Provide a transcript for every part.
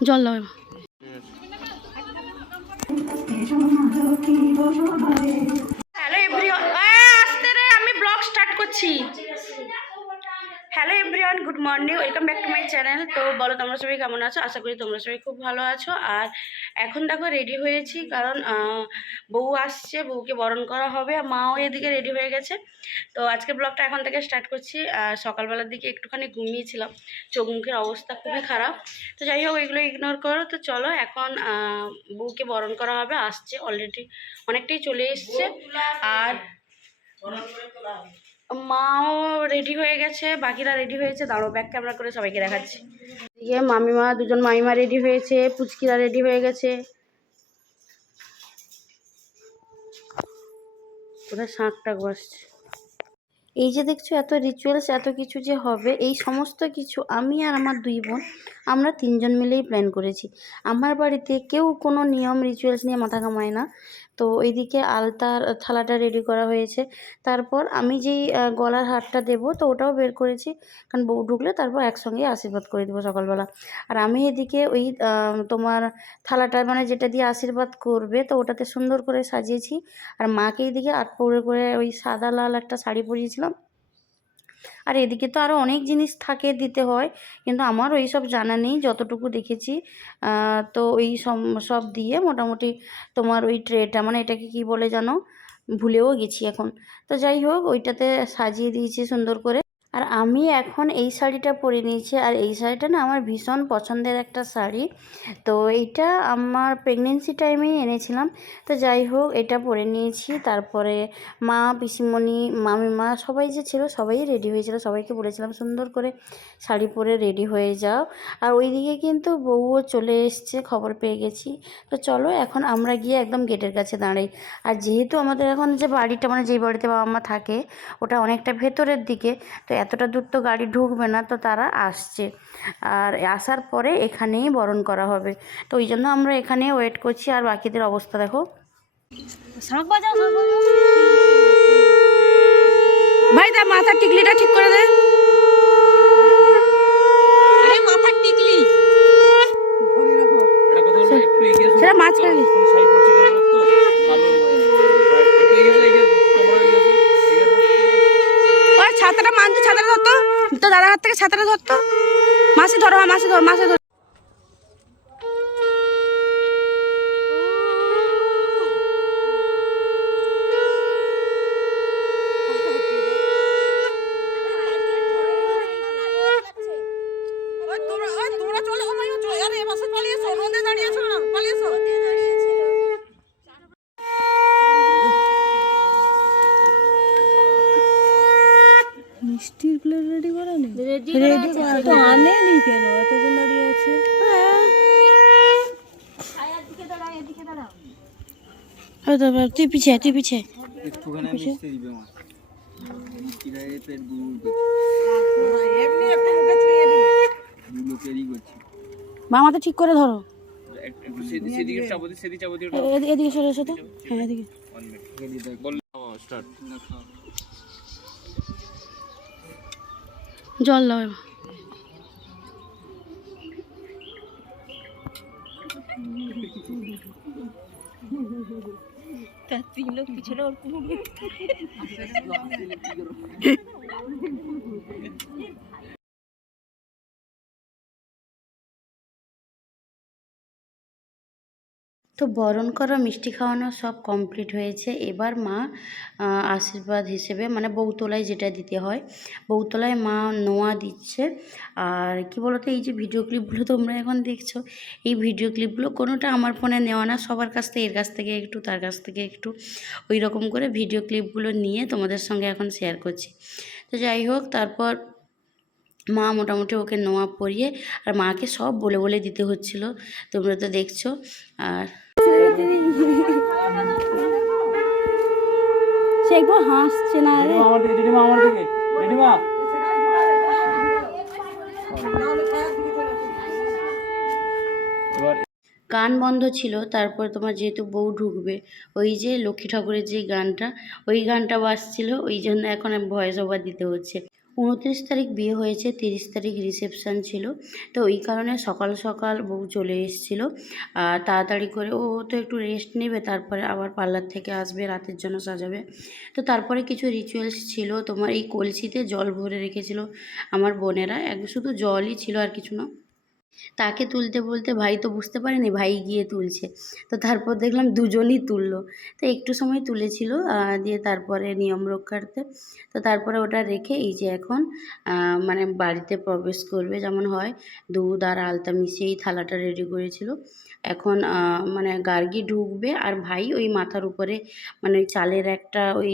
জল দাও hello everyone আস্তে রে আমি ব্লগ স্টার্ট করছি। Hello everyone good morning welcome back to my channel তো বলো, তোমরা সবাই কেমন আছো? আশা করি তোমরা সবাই খুব ভালো আছো। আর এখন দেখো রেডি হয়েছি, কারণ বউ আসছে, বউকে বরণ করা হবে মাও এদিকে রেডি হয়ে গেছে। তো আজকে ব্লগটা এখন থেকে স্টার্ট করছি। সকালবেলার দিকে একটুখানি ঘুমিয়েছিলাম। চোখ মুখের অবস্থা খুবই খারাপ। তো যাই হোক, এগুলো ইগনোর করো। তো চলো, এখন বউকে বরণ করা হবে। আসছে অলরেডি অনেকটাই চলে এসছে। আর মাও রেডি হয়ে গেছে, বাকিরা রেডি হয়েছে দাঁড়ো ব্যাক ক্যামেরা করে সবাইকে দেখাচ্ছি। এদিকে মামিমা, দুজন মামিমা রেডি হয়েছে, পুচকিরা রেডি হয়ে গেছে। কোথায় শাঁখ টাক বসছে এই যে দেখছ, এত রিচুয়ালস এত কিছু যে হবে, এই সমস্ত কিছু আমি আর আমার দুই বোন, আমরা তিনজন মিলেই প্ল্যান করেছি। আমার বাড়িতে কেউ কোনো নিয়ম রিচুয়ালস নিয়ে মাথা কামায় না। তো এইদিকে আলতার থালাটা রেডি করা হয়েছে। তারপর আমি যেই গলার হারটা দেব, তো ওটাও বের করেছি। কারণ বউ ঢুকলে তারপর একসঙ্গে আশীর্বাদ করে দেবো সকালবেলা। আর আমি এদিকে ওই তোমার থালাটা মানে যেটা দিয়ে আশীর্বাদ করবে, তো ওটাতে সুন্দর করে সাজিয়েছি। আর মাকে এইদিকে আট পৌড়ে করে ওই সাদা লাল একটা শাড়ি পরিয়েছিলাম আর এদিকে তো আরও অনেক জিনিস থাকে দিতে হয়, কিন্তু আমার ওই সব জানা নেই, যতটুকু দেখেছি। তো ওই সব সব দিয়ে মোটামুটি তোমার ওই ট্রেটা মানে এটাকে কি বলে জানো? ভুলেও গেছি এখন। তো যাই হোক, ওইটাতে সাজিয়ে দিয়েছি সুন্দর করে। আর আমি এখন এই শাড়িটা পরে নিয়েছি। আর এই শাড়িটা না আমার ভীষণ পছন্দের একটা শাড়ি। তো এইটা আমার প্রেগনেন্সি টাইমেই এনেছিলাম। তো যাই হোক, এটা পরে নিয়েছি। তারপরে মা, পিসিমণি, মামিমা সবাই যে ছিল, সবাই রেডি হয়েছিল। সবাইকে বলেছিলাম, সুন্দর করে শাড়ি পরে রেডি হয়ে যাও। আর ওইদিকে কিন্তু বউও চলে এসছে, খবর পেয়ে গেছি। তো চলো, এখন আমরা গিয়ে একদম গেটের কাছে দাঁড়াই। আর যেহেতু আমাদের এখন যে বাড়িটা মানে যেই বাড়িতে বাবা মা থাকে, ওটা অনেকটা ভেতরের দিকে, তো এতটা দূর তো গাড়ি ঢুকবে না তো তারা আসছে। আর আসার পরে এখানেই বরণ করা হবে। তো ওই জন্য আমরা এখানে ওয়েট করছি। আর বাকিদের অবস্থা দেখো। ভাই দা মাথার টিকলিটা ঠিক করে দে আরে মাথার টিকলি এটা কথা বলব, একটু এগিয়ে এসো। সেটা মাঝখানে দিস। কোনো শাড়ি পরছে কারোর তো ভালো একটু এগিয়ে এসো, এগিয়ে এসো, তোমরাও এগিয়ে এসো, এগিয়ে এসো। ওই ছাতাটা মানতে ছাতাটা ধরতো তো দাদার হাত থেকে ছাতাটা ধরতো? মাসি ধরো হ্যাঁ মাসি ধর মাসি ধর মিষ্টির প্লেট রেডি করা নেই রেডি রেডি তো আনেনি কেন এতজন দাঁড়িয়ে আছে ওই তো, তুই পিছিয়ে তুই পিছিয়ে একটুখানি মিষ্টি দিবে মা করছি। মামাটা ঠিক করে ধরো। সেদিকে সেদিকে এদিকে সরে এসো তো। হ্যাঁ এদিকে। জল দাও এবার। লোক পিছনে ওর পুরো তো বরণ করা, মিষ্টি খাওয়ানো সব কমপ্লিট হয়েছে। এবার মা আশীর্বাদ হিসেবে মানে বৌতলায় যেটা দিতে হয়, বৌতলায় মা নোয়া দিচ্ছে। আর কি বলতো, এই যে ভিডিও ক্লিপগুলো তোমরা এখন দেখছ, এই ভিডিও ক্লিপগুলো কোনোটা আমার ফোনে নেওয়া না, সবার কাছ থেকে, এর কাছ থেকে একটু, তার কাছ থেকে একটু, ওই রকম করে ভিডিও ক্লিপগুলো নিয়ে তোমাদের সঙ্গে এখন শেয়ার করছি। তো যাই হোক, তারপর মা মোটামুটি ওকে নোয়া পরিয়ে, আর মাকে সব বলে বলে দিতে হচ্ছিল, তোমরা তো দেখছ। আর সে একটু হাসছে না রে। আমার দিকে দিদিমা আমার দিকে। দিদিমা গান বন্ধ ছিল তারপর তোমার যেহেতু বউ ঢুকবে ওই যে লক্ষ্মী ঠাকুরের যে গানটা ওই গানটা বাজছিল ওই জন্য এখন ভয়েস ওভার দিতে হচ্ছে। উনত্রিশ তারিখ বিয়ে হয়েছে, তিরিশ তারিখ রিসেপশান ছিল। তো ওই কারণে সকাল সকাল বউ চলে এসেছিল। আর তাড়াতাড়ি করে ও তো একটু রেস্ট নেবে, তারপরে আবার পার্লার থেকে আসবে, রাতের জন্য সাজাবে। তো তারপরে কিছু রিচুয়ালস ছিল। তোমার এই কলসিতে জল ভরে রেখেছিল আমার বোনেরা। এক শুধু জলই ছিল আর কিছু না। তাকে তুলতে বলতে ভাই তো বুঝতে পারেনি ভাই গিয়ে তুলছে। তো তারপর দেখলাম দুজনই তুললো। তো একটু সময় তুলেছিল দিয়ে তারপরে নিয়ম রক্ষার্থে। তো তারপরে ওটা রেখে এই যে এখন মানে বাড়িতে প্রবেশ করবে যেমন হয় দুধ আর আলতা মিশিয়েই থালাটা রেডি করেছিল। এখন মানে গার্গি ঢুকবে আর ভাই ওই মাথার উপরে মানে ওই চালের একটা ওই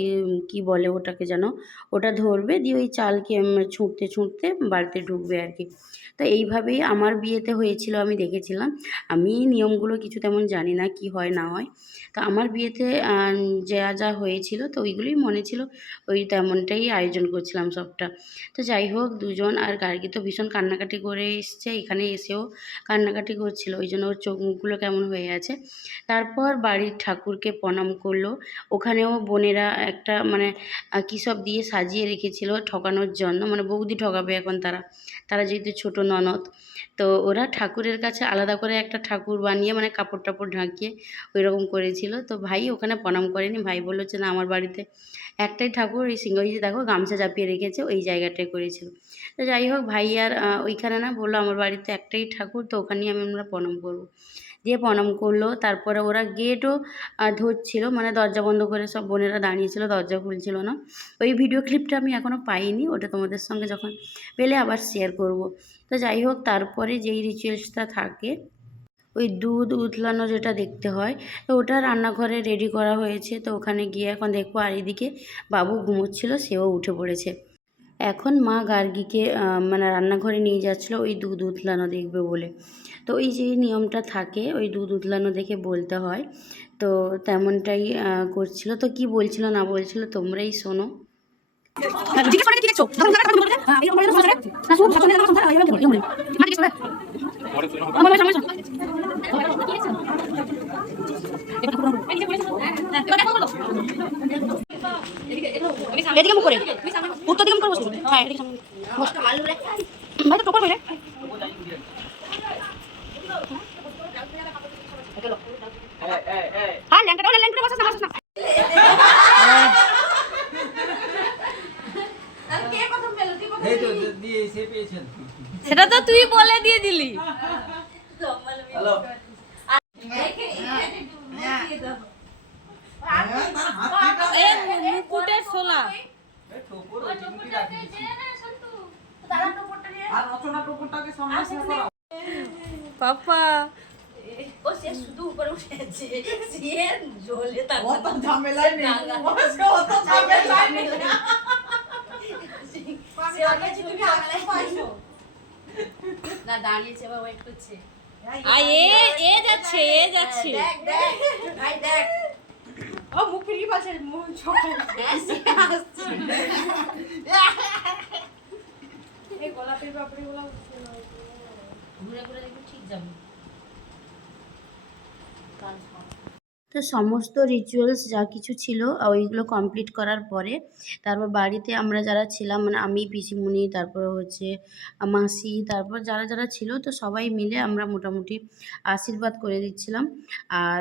কি বলে ওটাকে যেন ওটা ধরবে দিয়ে ওই চালকে উম, ছুঁড়তে ছুঁড়তে বাড়িতে ঢুকবে আর কি। তো এইভাবেই আমার বিয়েতে হয়েছিল, আমি দেখেছিলাম। আমি নিয়মগুলো কিছু তেমন জানি না কি হয়, না হয়। তো আমার বিয়েতে যা যা হয়েছিল, তো ওইগুলোই মনে ছিল। ওই তেমনটাই আয়োজন করছিলাম সবটা। তো যাই হোক, দুজন আর গার্গি তো ভীষণ কান্নাকাটি করে এসছে, এখানে এসেও কান্নাকাটি করছিল। ওই জন্য ওর চোখ মুখগুলো কেমন হয়ে আছে তারপর বাড়ির ঠাকুরকে প্রণাম করল। ওখানেও বোনেরা একটা মানে কী সব দিয়ে সাজিয়ে রেখেছিল ঠকানোর জন্য। মানে বৌদি ঠকাবে এখন তারা। তারা যেহেতু ছোটো ননদ, তো ওরা ঠাকুরের কাছে আলাদা করে একটা ঠাকুর বানিয়ে মানে কাপড় টাপড় ঢাকিয়ে ওই রকম করেছিল। তো ভাই ওখানে প্রণাম করেনি। ভাই বলল যে, না, আমার বাড়িতে একটাই ঠাকুর ওই সিংহ যে দেখো গামছা চাপিয়ে রেখেছে, ওই জায়গাটায় করেছিল। তো যাই হোক, ভাই আর ওইখানে না বলল, আমার বাড়িতে একটাই ঠাকুর, তো ওখানেই আমি আমরা প্রণাম করব। দিয়ে প্রণাম করল। তারপরে ওরা গেটও ধরছিল মানে দরজা বন্ধ করে সব বোনেরা দাঁড়িয়েছিল, দরজা খুলছিল না। ওই ভিডিও ক্লিপটা আমি এখনও পাইনি, ওটা তোমাদের সঙ্গে যখন পেলে আবার শেয়ার করব। তো যাই হোক, তারপরে যেই রিচুয়ালসটা থাকে, ওই দুধ উতলানো যেটা দেখতে হয়, তো ওটা রান্নাঘরে রেডি করা হয়েছে। তো ওখানে গিয়ে এখন দেখব আর এদিকে বাবু ঘুমোচ্ছিল, সেও উঠে পড়েছে। এখন মা গার্গিকে মানে রান্নাঘরে নিয়ে যাচ্ছিল ওই দুধ উতলানো দেখবে বলে। তো ওই যে নিয়মটা থাকে, ওই দুধ উতলানো দেখে বলতে হয়। তো তেমনটাই করছিল। তো কি বলছিল না বলছিল তোমরাই শোনো। এদিকে মুখ করে উত্তর দিকে মুখ করে বসে হ্যাঁ এদিকে সামনে। বস। ভাই তো টোপর হয়ে হ্যাঁ ল্যাংকাটা ল্যাংকাটা বসাস না বসাস না সেটা তো তুই বলে দিয়ে দিলি। মুকুটের সোলা পাপা না দাঁড়িয়েছে বা ওয়েট করছে আর এ এ যাচ্ছে এ যাচ্ছে দেখ দেখ ভাই দেখ ও মুখ ফিরিয়ে পাশে মুখ ছোট আসছে এই গোলাপের পাপড়ি গুলো ঘুরে ঘুরে দেখবি ঠিক যাবে তো সমস্ত রিচুয়ালস যা কিছু ছিল ওইগুলো কমপ্লিট করার পরে তারপর বাড়িতে আমরা যারা ছিলাম মানে আমি পিসিমণি তারপর হচ্ছে মাসি তারপর যারা যারা ছিল তো সবাই মিলে আমরা মোটামুটি আশীর্বাদ করে দিচ্ছিলাম। আর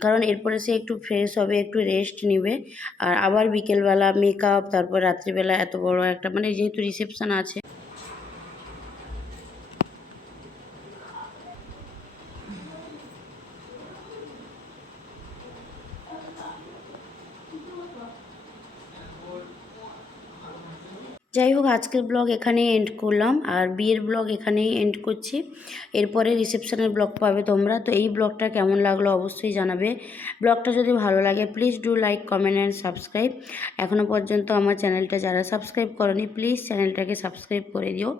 কারণ এরপরে সে একটু ফ্রেশ হবে, একটু রেস্ট নেবে। আর আবার বিকেলবেলা মেকআপ তারপর রাত্রিবেলা এত বড় একটা মানে যেহেতু রিসেপশন আছে। যাই হোক, আজকের ব্লগ এখানেই এন্ড করলাম। আর বিয়ের ব্লগ এখানেই এন্ড করছি। এরপরে রিসেপশনের ব্লগ পাবে তোমরা। তো এই ব্লগটা কেমন লাগল অবশ্যই জানাবে। ব্লগটা যদি ভালো লাগে please do like comment and subscribe এখনও পর্যন্ত আমার চ্যানেলটা যারা সাবস্ক্রাইব করনি প্লিজ চ্যানেলটাকে সাবস্ক্রাইব করে দিও।